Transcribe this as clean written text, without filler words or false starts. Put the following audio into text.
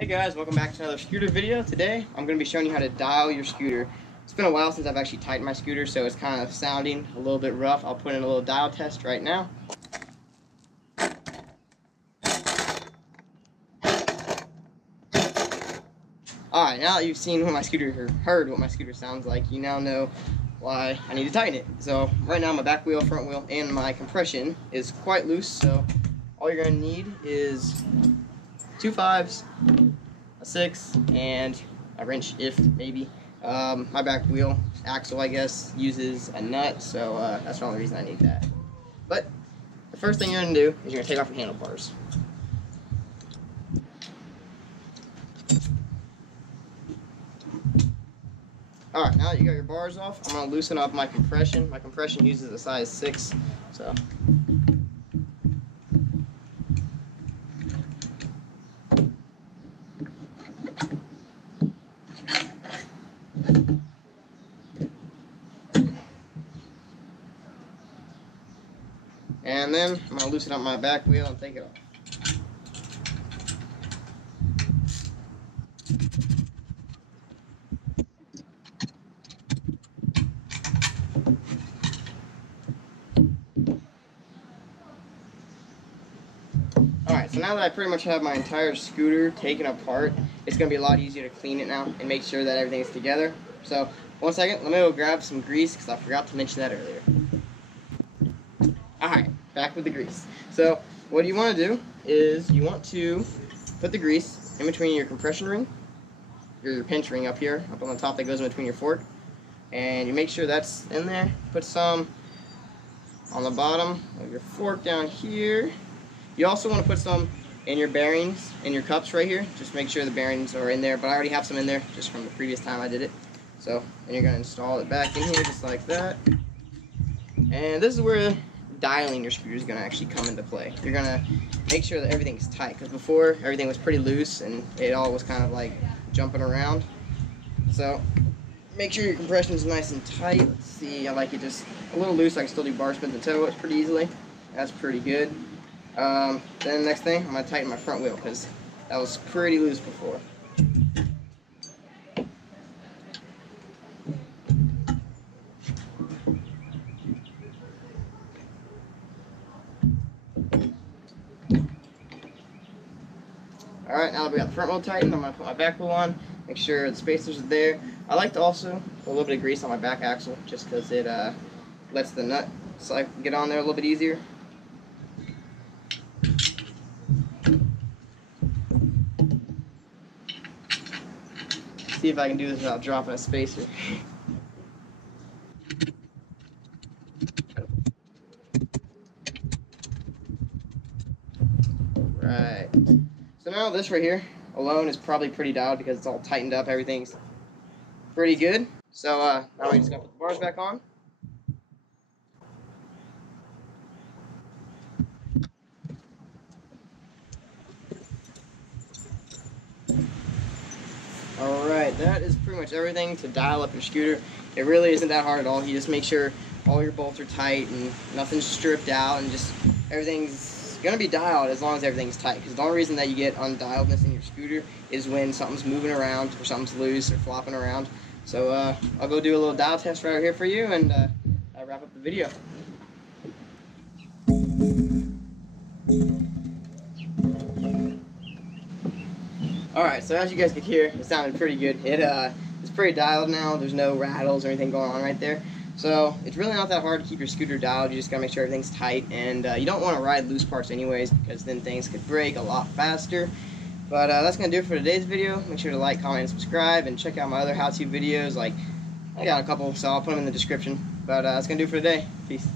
Hey guys, welcome back to another scooter video. Today I'm going to be showing you how to dial your scooter. It's been a while since I've actually tightened my scooter, so it's kind of sounding a little bit rough. I'll put in a little dial test right now. Alright, now that you've seen what my scooter, or heard what my scooter sounds like, you now know why I need to tighten it. So right now my back wheel, front wheel, and my compression is quite loose, so all you're going to need is 2 5s, a 6, and a wrench if maybe. My back wheel axle, I guess, uses a nut, so that's the only reason I need that. But the first thing you're going to do is you're going to take off your handlebars. Alright, now that you got your bars off, I'm going to loosen up my compression. My compression uses a size 6, so... And then I'm going to loosen up my back wheel and take it off. Alright, so now that I pretty much have my entire scooter taken apart, it's going to be a lot easier to clean it now and make sure that everything's together. So, one second, let me go grab some grease because I forgot to mention that earlier. Alright, back with the grease. So, what you want to do is you want to put the grease in between your compression ring, your pinch ring up here, up on the top that goes in between your fork, and you make sure that's in there. Put some on the bottom of your fork down here. You also want to put some in your bearings, in your cups right here. Just make sure the bearings are in there, but I already have some in there just from the previous time I did it. So, then you're going to install it back in here just like that. And this is where dialing your scooter is going to actually come into play. You're going to make sure that everything's tight, because before everything was pretty loose and it all was kind of like jumping around. So, make sure your compression is nice and tight. Let's see, I like it just a little loose. I can still do bar spins and toe whips pretty easily. That's pretty good. Then the next thing, I'm going to tighten my front wheel because that was pretty loose before. Alright, now that we got the front wheel tightened, I'm going to put my back wheel on, make sure the spacers are there. I like to also put a little bit of grease on my back axle just because it lets the nut get on there a little bit easier. See if I can do this without dropping a spacer. Right. So now this right here alone is probably pretty dialed because it's all tightened up. Everything's pretty good. So now we just gotta put the bars back on. Alright, that is pretty much everything to dial up your scooter. It really isn't that hard at all. You just make sure all your bolts are tight and nothing's stripped out, and just everything's going to be dialed as long as everything's tight. Because the only reason that you get undialedness in your scooter is when something's moving around or something's loose or flopping around. So I'll go do a little dial test right here for you, and I'll wrap up the video. Alright, so as you guys could hear, it sounded pretty good. It's pretty dialed now. There's no rattles or anything going on right there. So it's really not that hard to keep your scooter dialed. You just gotta make sure everything's tight, and you don't want to ride loose parts anyways, because then things could break a lot faster. But that's gonna do it for today's video. Make sure to like, comment, and subscribe, and check out my other how-to videos. Like, I got a couple, so I'll put them in the description. But that's gonna do it for today. Peace.